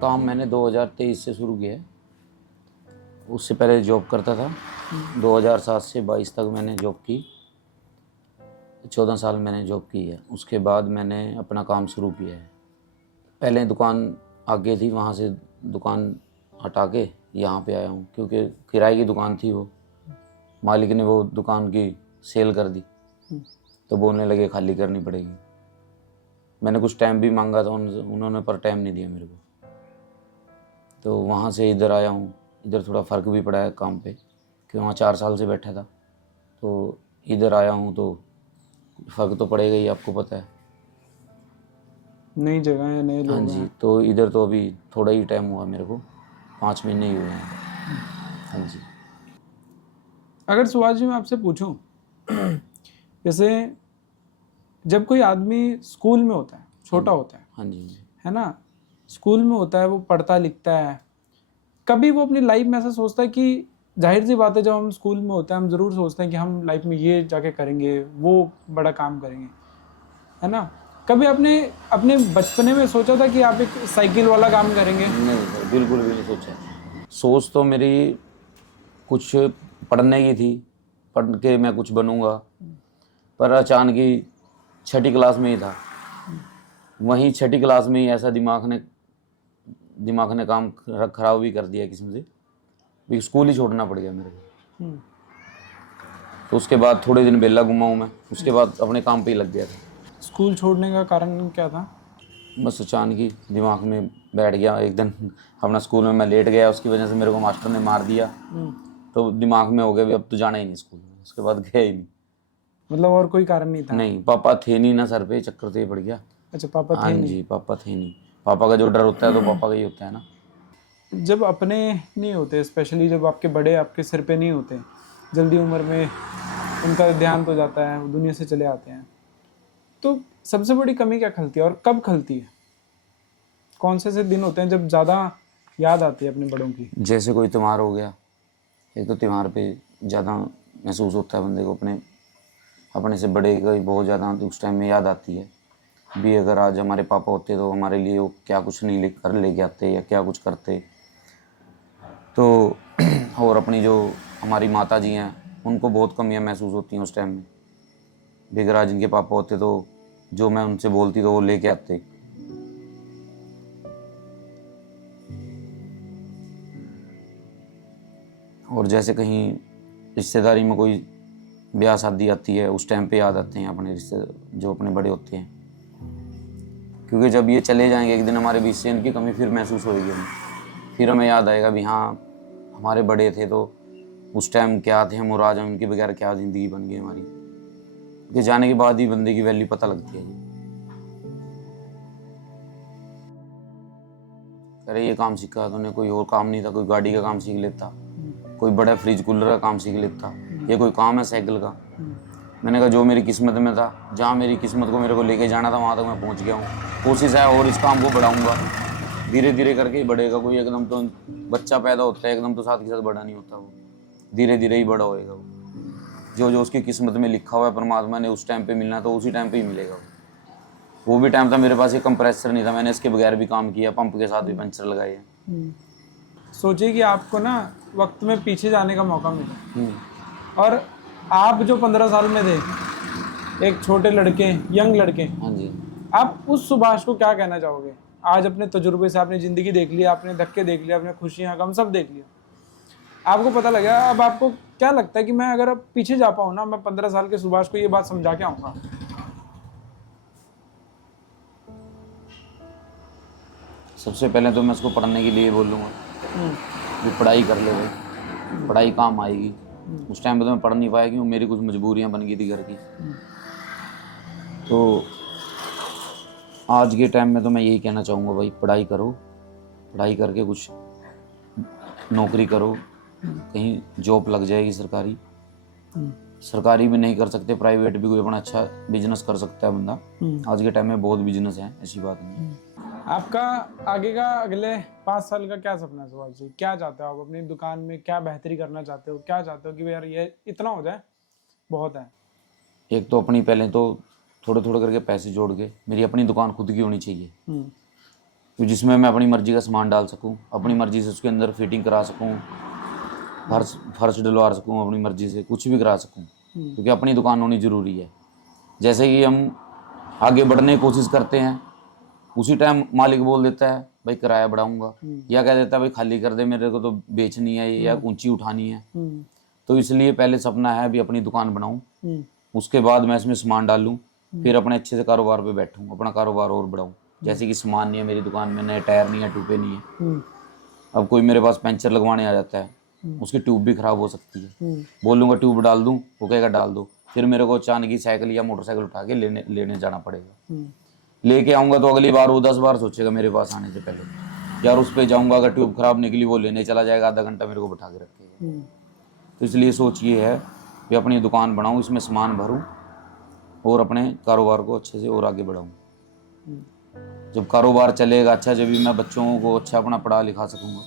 काम मैंने 2023 से शुरू किया है। उससे पहले जॉब करता था। 2007 से 22 तक मैंने जॉब की। 14 साल मैंने जॉब की है। उसके बाद मैंने अपना काम शुरू किया है। पहले दुकान आगे थी, वहाँ से दुकान हटा के यहाँ पे आया हूँ, क्योंकि किराए की दुकान थी। वो मालिक ने वो दुकान की सेल कर दी, तो बोलने लगे खाली करनी पड़ेगी। मैंने कुछ टाइम भी मांगा था उन्होंने, पर टाइम नहीं दिया मेरे को। तो वहाँ से इधर आया हूँ। इधर थोड़ा फ़र्क भी पड़ा है काम पे, कि वहाँ 4 साल से बैठा था, तो इधर आया हूँ तो फ़र्क तो पड़ेगा ही, आपको पता है। नई जगह है, नए हाँ लोग जी, हैं। तो इधर तो अभी थोड़ा ही टाइम हुआ मेरे को, 5 महीने ही हुए हैं। हाँ जी। अगर सुभाष जी मैं आपसे पूछूं, जैसे जब कोई आदमी स्कूल में होता है, छोटा होता हाँ जी। है ना, स्कूल में होता है, वो पढ़ता लिखता है, कभी वो अपनी लाइफ में ऐसा सोचता है कि, जाहिर सी बात है जब हम स्कूल में होते हैं हम ज़रूर सोचते हैं कि हम लाइफ में ये जाके करेंगे, वो बड़ा काम करेंगे, है ना। कभी आपने अपने बचपने में सोचा था कि आप एक साइकिल वाला काम करेंगे? नहीं सर, बिल्कुल भी नहीं सोचा। सोच तो मेरी कुछ पढ़ने की थी, पढ़ के मैं कुछ बनूंगा, पर अचानक ही 6ठी क्लास में ही था। वहीं 6ठी क्लास में ही ऐसा दिमाग ने काम खराब भी कर दिया किस्म से, भी स्कूल ही छोड़ना पड़ गया मेरे को। तो उसके बाद थोड़े दिन बेला घुमा हूँ मैं, उसके बाद अपने काम पे ही लग गया था। स्कूल छोड़ने का कारण क्या था? बस अचानक ही दिमाग में बैठ गया एक दिन। अपना स्कूल में मैं लेट गया, उसकी वजह से मेरे को मास्टर ने मार दिया। तो दिमाग में हो गया भी अब तो जाना ही नहीं स्कूल में। उसके बाद गया ही नहीं। मतलब और कोई कारण नहीं था? नहीं, पापा थे नहीं ना, सर पे चक्कर से ही पड़ गया। अच्छा, पापा हाँ थे नहीं। जी, पापा थे नहीं। पापा का जो डर होता है तो पापा का ही होता है ना। जब अपने नहीं होते, स्पेशली जब आपके बड़े आपके सिर पे नहीं होते, जल्दी उम्र में उनका देहांत हो जाता है, वो दुनिया से चले आते हैं, तो सबसे बड़ी कमी क्या खलती है और कब खलती है? कौन से दिन होते हैं जब ज़्यादा याद आती है अपने बड़ों की? जैसे कोई त्यौहार हो गया, एक तो त्यौहार पे ज़्यादा महसूस होता है बंदे को, अपने से बड़े का ही बहुत ज़्यादा उस टाइम में याद आती है भी। अगर आज हमारे पापा होते तो हमारे लिए वो क्या कुछ नहीं लेके आते या क्या कुछ करते। तो और अपनी जो हमारी माता जी हैं, उनको बहुत कमियां महसूस होती हैं उस टाइम में भी। अगर आज इनके पापा होते तो जो मैं उनसे बोलती तो वो लेके आते। और जैसे कहीं रिश्तेदारी में कोई ब्याह शादी आती है, उस टाइम पे याद आते हैं अपने जो अपने बड़े होते हैं, क्योंकि जब ये चले जाएंगे एक दिन हमारे बीच से, इनकी कमी फिर महसूस होगी हमें। फिर हमें याद आएगा भी हाँ, हमारे बड़े थे तो उस टाइम क्या थे हम, और आज हम उनके बगैर क्या ज़िंदगी बन गई हमारी। कि जाने के बाद ही बंदे की वैल्यू पता लगती है जी। अरे ये काम सीखा तूने, कोई और काम नहीं था, कोई गाड़ी का काम सीख लेता, कोई बड़ा फ्रिज कूलर का काम सीख लेता, ये कोई काम है साइकिल का। मैंने कहा जो मेरी किस्मत में था, जहाँ मेरी किस्मत को मेरे को लेके जाना था वहाँ तक मैं पहुँच गया हूँ। कोशिश है और इस काम को बढ़ाऊँगा, धीरे धीरे करके ही बढ़ेगा। कोई एकदम तो बच्चा पैदा होता है एकदम तो साथ के साथ बड़ा नहीं होता, वो धीरे धीरे ही बड़ा होएगा। वो जो जो उसकी किस्मत में लिखा हुआ है परमात्मा ने, उस टाइम पे मिलना तो उसी टाइम पे ही मिलेगा। वो भी टाइम था मेरे पास एक कंप्रेसर नहीं था, मैंने इसके बगैर भी काम किया, पंप के साथ भी पंचर लगाए हैं। सोचिए कि आपको ना वक्त में पीछे जाने का मौका मिला, और आप जो 15 साल में थे, एक छोटे लड़के, यंग लड़के, हाँ जी। आप उस सुभाष को क्या कहना चाहोगे? आज अपने तजुर्बे से आपने ज़िंदगी देख लिया, आपने धक्के देख लिया, आपने खुशियाँ गम सब देख लिया, आपको पता लगा, अब आपको क्या लगता है कि मैं अगर अब पीछे जा पाऊँ ना, मैं 15 साल के सुभाष को ये बात समझा के आऊँगा? सबसे पहले तो मैं उसको पढ़ने के लिए बोलूँगा कि पढ़ाई कर ले भाई, पढ़ाई काम आएगी। उस टाइम पे तो मैं पढ़ नहीं पाया क्योंकि मेरी कुछ मजबूरियाँ बन गई थी घर की। तो आज के टाइम में तो मैं यही कहना चाहूँगा भाई, पढ़ाई करो, पढ़ाई करके कुछ नौकरी करो, कहीं जॉब लग जाएगी सरकारी। सरकारी भी नहीं कर सकते, प्राइवेट भी कोई अपना अच्छा बिजनेस कर सकता है बंदा। आज के टाइम में बहुत बिजनेस है, ऐसी बात नहीं। आपका आगे का अगले 5 साल का क्या सपना है सुभाष जी? क्या चाहते हो आप अपनी दुकान में? क्या बेहतरी करना चाहते हो? क्या चाहते हो कि यार ये इतना हो जाए बहुत है? एक तो अपनी पहले तो थोड़े थोड़े करके पैसे जोड़ के मेरी अपनी दुकान खुद की होनी चाहिए। कि जिसमें मैं अपनी मर्ज़ी का सामान डाल सकूं, अपनी मर्ज़ी से उसके अंदर फिटिंग करा सकूं, फर्श डलवा सकूं अपनी मर्ज़ी से, कुछ भी करा सकूं, क्योंकि अपनी दुकान होनी ज़रूरी है। जैसे कि हम आगे बढ़ने की कोशिश करते हैं, उसी टाइम मालिक बोल देता है भाई किराया बढ़ाऊंगा, या कह देता है भाई खाली कर दे, मेरे को तो बेचनी है या ऊंची उठानी है। तो इसलिए पहले सपना है अभी अपनी दुकान बनाऊं, उसके बाद मैं इसमें सामान डालूं, फिर अपने अच्छे से कारोबार पे बैठूं, अपना कारोबार और बढ़ाऊं। जैसे कि सामान नहीं है मेरी दुकान में, नए टायर नहीं है, टूबे नहीं है। अब कोई मेरे पास पंचर लगवाने आ जाता है, उसकी ट्यूब भी खराब हो सकती है, बोलूँगा ट्यूब डाल दूँ, वो कहेगा डाल दो, फिर मेरे को अचानक ही साइकिल या मोटरसाइकिल उठा के लेने जाना पड़ेगा। लेके आऊँगा तो अगली बार वो 10 बार सोचेगा मेरे पास आने से पहले, यार उस पर जाऊँगा, अगर ट्यूब खराब निकली वो लेने चला जाएगा, आधा घंटा मेरे को बैठा के रखेगा। तो इसलिए सोच ये है कि अपनी दुकान बनाऊँ, इसमें सामान भरूँ और अपने कारोबार को अच्छे से और आगे बढ़ाऊँ। जब कारोबार चलेगा अच्छा, जब भी मैं बच्चों को अच्छा अपना पढ़ा लिखा सकूँगा।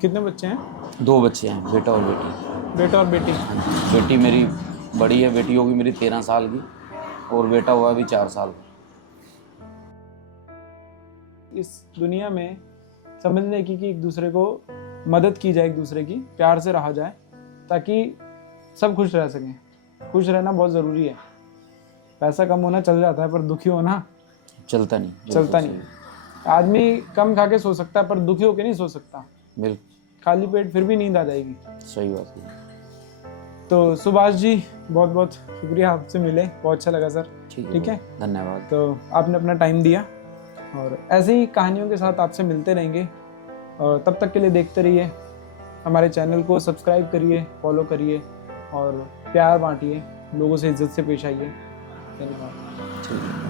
कितने बच्चे हैं? 2 बच्चे हैं, बेटा और बेटी। बेटा और बेटी? बेटी मेरी बड़ी है, बेटी होगी मेरी 13 साल की, और बेटा हुआ अभी 4 साल का। इस दुनिया में समझने की कि एक दूसरे को मदद की जाए, एक दूसरे की प्यार से रहा जाए, ताकि सब खुश रह सकें। खुश रहना बहुत ज़रूरी है। पैसा कम होना चल जाता है, पर दुखी होना चलता नहीं। चलता नहीं। आदमी कम खा के सो सकता है, पर दुखी होके नहीं सो सकता। बिल्कुल खाली पेट फिर भी नींद आ जाएगी। सही बात है। तो सुभाष जी, बहुत बहुत शुक्रिया, आपसे मिले, बहुत अच्छा लगा सर। ठीक है, धन्यवाद। तो आपने अपना टाइम दिया, और ऐसे ही कहानियों के साथ आपसे मिलते रहेंगे। और तब तक के लिए देखते रहिए, हमारे चैनल को सब्सक्राइब करिए, फॉलो करिए और प्यार बांटिए, लोगों से इज्जत से पेश आइए। धन्यवाद। ठीक है।